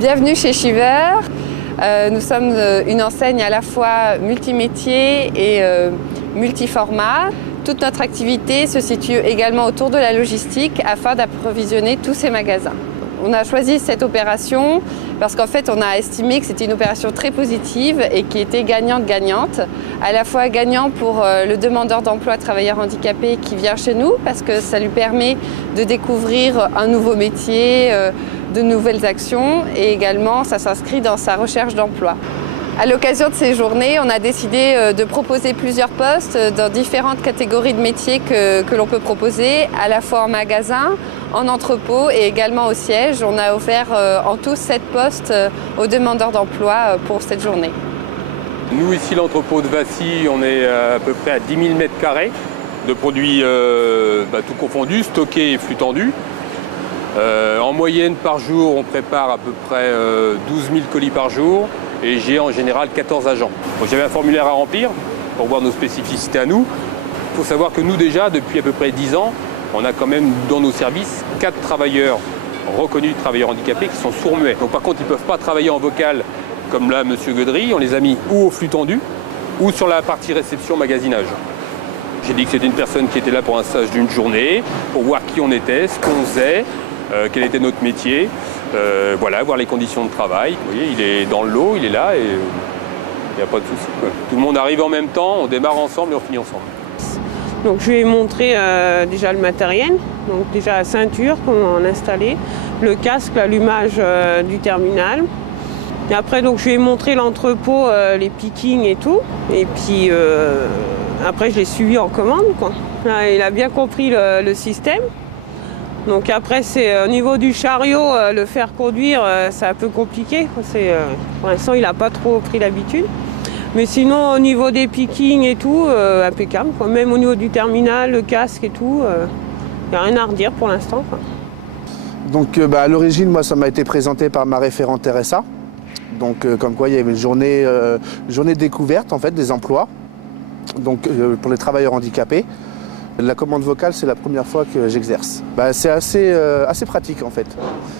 Bienvenue chez Shiver. Nous sommes une enseigne à la fois multimétier et multiformat. Toute notre activité se situe également autour de la logistique afin d'approvisionner tous ces magasins. On a choisi cette opération parce qu'en fait on a estimé que c'était une opération très positive et qui était gagnante-gagnante. À la fois gagnant pour le demandeur d'emploi travailleur handicapé qui vient chez nous parce que ça lui permet de découvrir un nouveau métier, de nouvelles actions et également ça s'inscrit dans sa recherche d'emploi. À l'occasion de ces journées, on a décidé de proposer plusieurs postes dans différentes catégories de métiers que l'on peut proposer, à la fois en magasin, en entrepôt et également au siège. On a offert en tout 7 postes aux demandeurs d'emploi pour cette journée. Nous, ici, l'entrepôt de Vassy, on est à peu près à 10 000 m² de produits tout confondus, stockés et flux tendus. En moyenne, par jour, on prépare à peu près 12 000 colis par jour. Et j'ai en général 14 agents. J'avais un formulaire à remplir pour voir nos spécificités à nous. Il faut savoir que nous déjà, depuis à peu près 10 ans, on a quand même dans nos services 4 travailleurs reconnus travailleurs handicapés qui sont sourds-muets. Donc par contre, ils ne peuvent pas travailler en vocal comme là, M. Guedry. On les a mis ou au flux tendu ou sur la partie réception magasinage. J'ai dit que c'était une personne qui était là pour un stage d'une journée, pour voir qui on était, ce qu'on faisait, quel était notre métier. Voilà, voir les conditions de travail. Vous voyez, il est dans le lot, il est là et il n'y a pas de souci. Tout le monde arrive en même temps, on démarre ensemble et on finit ensemble. Donc je lui ai montré déjà le matériel, donc déjà la ceinture, comment en installer, le casque, l'allumage du terminal. Et après donc je lui ai montré l'entrepôt, les pickings et tout. Et puis après je l'ai suivi en commande, quoi. Là, il a bien compris le système. Donc après, c'est au niveau du chariot, le faire conduire, c'est un peu compliqué. Pour l'instant, il n'a pas trop pris l'habitude. Mais sinon, au niveau des pickings et tout, impeccable, quoi. Même au niveau du terminal, le casque et tout, il n'y a rien à redire pour l'instant, quoi. Donc à l'origine, moi, ça m'a été présenté par ma référente RSA. Donc comme quoi, il y avait une journée découverte en fait, des emplois donc, pour les travailleurs handicapés. La commande vocale, c'est la première fois que j'exerce. C'est assez pratique en fait.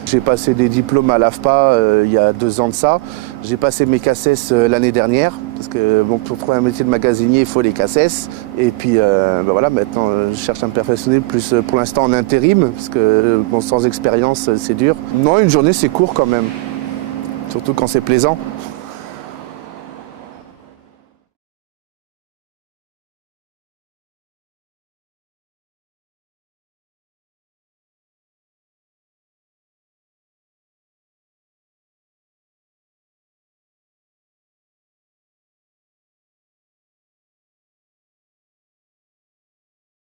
J'ai passé des diplômes à l'AFPA il y a 2 ans de ça. J'ai passé mes CACES l'année dernière, parce que bon, pour trouver un métier de magasinier, il faut les CACES. Et puis voilà, maintenant je cherche à me perfectionner plus pour l'instant en intérim, parce que bon, sans expérience, c'est dur. Non, une journée, c'est court quand même, surtout quand c'est plaisant.